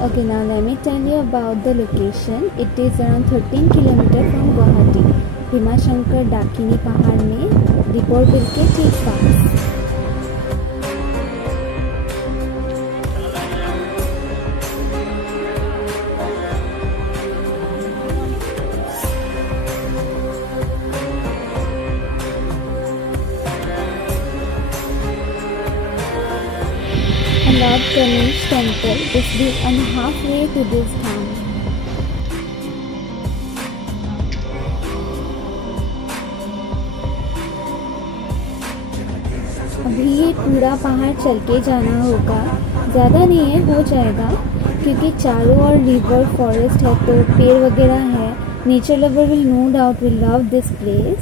Okay, now let me tell you about the location. It is around 13 km from Guwahati. Bhimashankar डाकिनी पहाड़ में Deepor bill के ठीक पास। Lord Ganesh temple is built on halfway to this town. अभी ये पूरा पहाड़ चल के जाना होगा, ज़्यादा नहीं है, हो जाएगा, क्योंकि चारों ओर रिवर फॉरेस्ट है तो पेड़ वगैरह है। Nature lover will no doubt will love this place.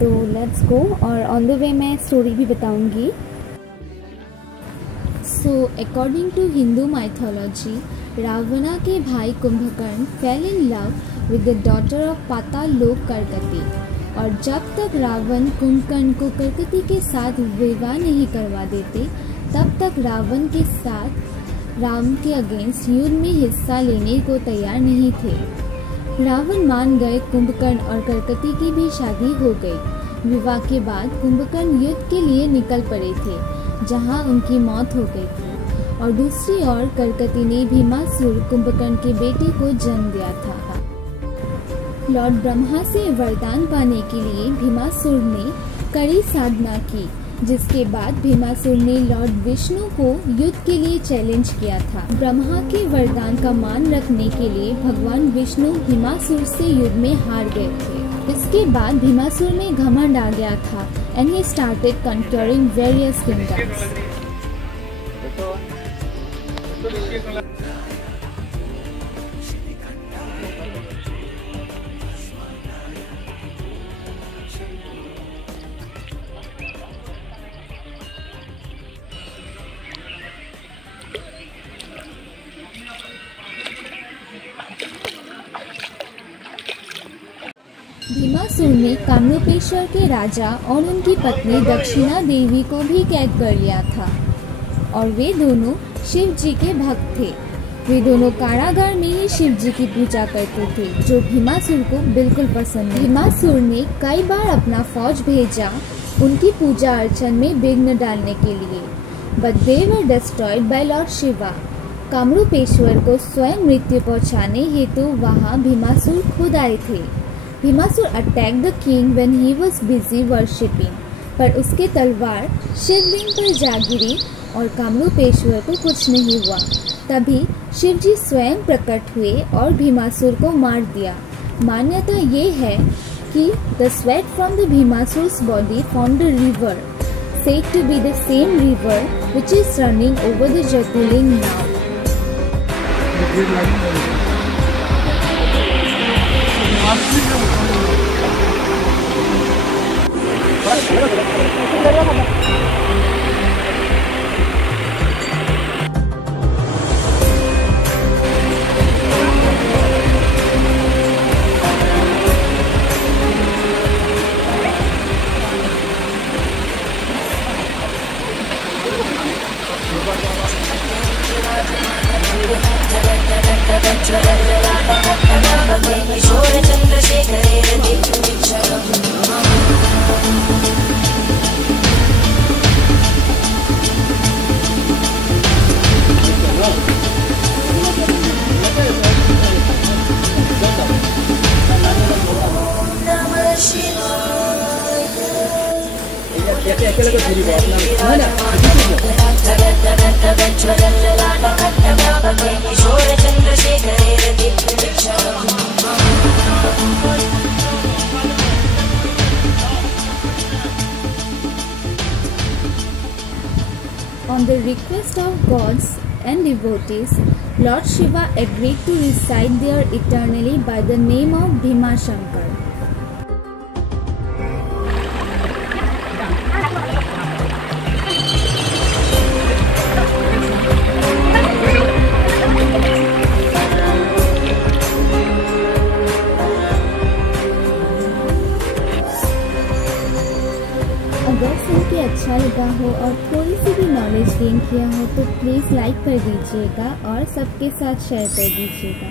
तो लेट्स गो, और ऑन द वे मैं स्टोरी भी बताऊंगी। So, according to Hindu mythology, Ravana के भाई Kumbhakarna fell in love with the daughter of Patalok करकती, और जब तक रावण कुंभकर्ण को करकती के साथ विवाह नहीं करवा देते, तब तक रावण के साथ राम के अगेंस्ट युद्ध में हिस्सा लेने को तैयार नहीं थे। रावण मान गए, कुंभकर्ण और करकती की भी शादी हो गई। विवाह के बाद कुंभकर्ण युद्ध के लिए निकल पड़े थे, जहां उनकी मौत हो गई थी, और दूसरी ओर करकती ने भीमासुर कुंभकर्ण के बेटे को जन्म दिया था। लॉर्ड ब्रह्मा से वरदान पाने के लिए भीमासुर ने कड़ी साधना की, जिसके बाद भीमासुर ने लॉर्ड विष्णु को युद्ध के लिए चैलेंज किया था। ब्रह्मा के वरदान का मान रखने के लिए भगवान विष्णु भीमासुर से युद्ध में हार गए थे। इसके बाद भीमासुर में घमंड आ गया था and he started conquering various kingdoms. Bhimasura ने कामरूपेश्वर के राजा और उनकी पत्नी दक्षिणा देवी को भी कैद कर लिया था, और वे दोनों शिव जी के भक्त थे। वे दोनों कारागार में ही शिव जी की पूजा करते थे, जो भीमासुर को बिल्कुल पसंद नहीं। भीमासुर ने कई बार अपना फौज भेजा उनकी पूजा अर्चन में विघ्न डालने के लिए, but they were destroyed by lord Shiva. Kamarupeshwar को स्वयं मृत्यु पहुंचाने हेतु वहां भीमासुर खुद आए थे। Bhimasur attack the king when he was busy worshipping, पर उसके तलवार शिवलिंग पर जा गिरी और कामरूपेश्वर को कुछ नहीं हुआ। तभी शिवजी स्वयं प्रकट हुए और भीमासुर को मार दिया। मान्यता ये है कि the sweat from the Bhimasur's body formed a river, said to be the same river which is running over the Jatiling now. On the request of gods and devotees, Lord Shiva agreed to reside there eternally by the name of Bhimashankar. अगर film की अच्छी अच्छा लगा हो और थोड़ी सी भी knowledge gain किया हो तो प्लीज़ लाइक कर दीजिएगा और सबके साथ शेयर कर दीजिएगा।